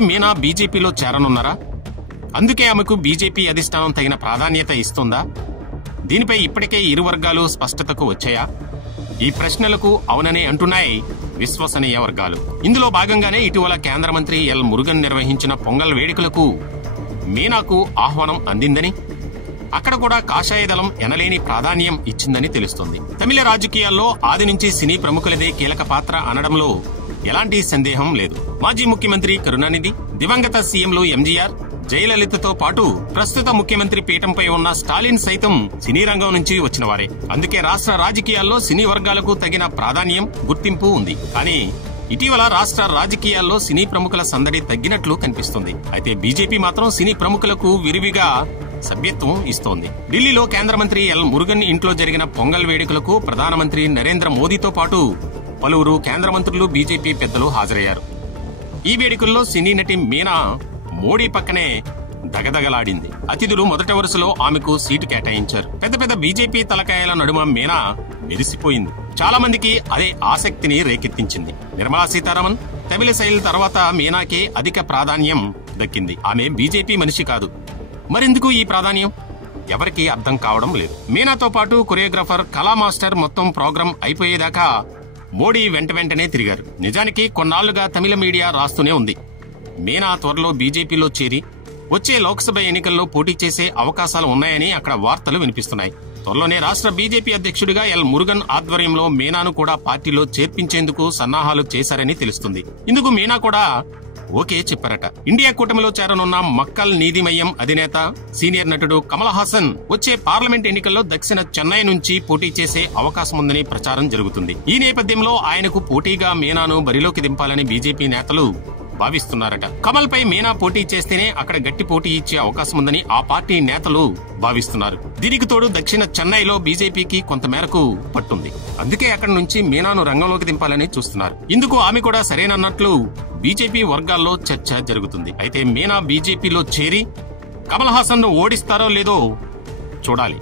ఇంతటి మీనా బీజేపీలో చేరనున్నారా? అందుకే ఆమెకు బీజేపీ అధిష్టానం తగిన ప్రాధాన్యత ఇస్తుందా? దీనిపై ఇప్పటికే ఇరు వర్గాలు స్పష్టతకు వచ్చాయా? ఈ ప్రశ్నలకు అవుననే అంటున్నాయి విశ్వసనీయ వర్గాలు. ఇందులో భాగంగానే ఇటీవల కేంద్ర మంత్రి ఎల్ మురుగన్ నిర్వహించిన పొంగల్ వేడుకలకు మీనాకు ఆహ్వానం అందిందని, అక్కడ కూడా కాషాయ దళం ఎనలేని ప్రాధాన్యం ఇచ్చిందని తెలుస్తోంది. తమిళ రాజకీయాల్లో ఆది నుంచి సినీ ప్రముఖులదే కీలక పాత్ర అనడంలో ఎలాంటి సందేహం లేదు. మాజీ ముఖ్యమంత్రి కరుణానిధి, దివంగత సీఎంలు ఎంజీఆర్, జయలలితతో పాటు ప్రస్తుత ముఖ్యమంత్రి పీఠంపై ఉన్న స్టాలిన్ సైతం సినీ రంగం నుంచి వచ్చినవారే. అందుకే రాష్ట్ర రాజకీయాల్లో సినీ వర్గాలకు తగిన ప్రాధాన్యం, గుర్తింపు ఉంది. కానీ ఇటీవల రాష్ట్ర రాజకీయాల్లో సినీ ప్రముఖుల సందడి తగ్గినట్లు కనిపిస్తుంది. అయితే బీజేపీ మాత్రం సినీ ప్రముఖులకు విరివిగా సభ్యత్వం ఇస్తోంది. ఢిల్లీలో కేంద్ర మంత్రి ఎల్ మురుగన్ ఇంట్లో జరిగిన పొంగల్ వేడుకలకు ప్రధానమంత్రి నరేంద్ర మోదీతో పాటు పలువురు కేంద్ర మంత్రులు, బీజేపీ పెద్దలు హాజరయ్యారు. ఈ వేడుకల్లో సినీ నటి మీనా మోడీ పక్కనే దగదగలాడింది. అతిథులు మొదటి వరుసలో ఆమెకు సీటు కేటాయించారు. పెద్ద పెద్ద బీజేపీ తలకాయల నడుమ మీనా మెరిసిపోయింది. చాలా మందికి అదే ఆసక్తిని రేకెత్తించింది. నిర్మలా సీతారామన్, తమిళసైల్ తర్వాత మీనాకే అధిక ప్రాధాన్యం దక్కింది. ఆమె బీజేపీ మనిషి కాదు. మరెందుకు ఈ ప్రాధాన్యం? ఎవరికీ అర్థం కావడం లేదు. మీనాతో పాటు కొరియోగ్రాఫర్, కళా మాస్టర్ మొత్తం ప్రోగ్రాం అయిపోయేదాకా మోడీ వెంటనే తిరిగారు. నిజానికి కొన్నాళ్లుగా తమిళ మీడియా రాస్తూనే ఉంది, మీనా త్వరలో బీజేపీలో చేరి వచ్చే లోక్సభ ఎన్నికల్లో పోటీ చేసే అవకాశాలు ఉన్నాయని అక్కడ వార్తలు వినిపిస్తున్నాయి. త్వరలోనే రాష్ట్ర బీజేపీ అధ్యక్షుడిగా ఎల్ మురుగన్ ఆధ్వర్యంలో మీనాను కూడా పార్టీలో చేర్పించేందుకు సన్నాహాలు చేశారని తెలుస్తుంది. ఇందుకు మీనా కూడా ఓకే చెప్పారట. ఇండియా కూటమిలో చేరనున్న మక్కల్ నీతిమయ్యం అధినేత, సీనియర్ నటుడు కమల్ హాసన్ వచ్చే పార్లమెంట్ ఎన్నికల్లో దక్షిణ చెన్నై నుంచి పోటీ చేసే అవకాశం ఉందని ప్రచారం జరుగుతుంది. ఈ నేపథ్యంలో ఆయనకు పోటీగా మీనాను బరిలోకి దింపాలని బీజేపీ నేతలు భావిస్తున్నారట. కమల్ పై మీనా పోటీ చేస్తేనే అక్కడ గట్టి పోటీ ఇచ్చే అవకాశం ఉందని ఆ పార్టీ నేతలు భావిస్తున్నారు. దీనికి తోడు దక్షిణ చెన్నైలో బీజేపీకి కొంతమేరకు పట్టుంది. అందుకే అక్కడి నుంచి మీనాను రంగంలోకి దింపాలని చూస్తున్నారు. ఇందుకు ఆమె కూడా సరేనన్నట్లు బీజేపీ వర్గాల్లో చర్చ జరుగుతుంది. అయితే మీనా బీజేపీలో చేరి కమల్ హాసన్ ను ఓడిస్తారో లేదో చూడాలి.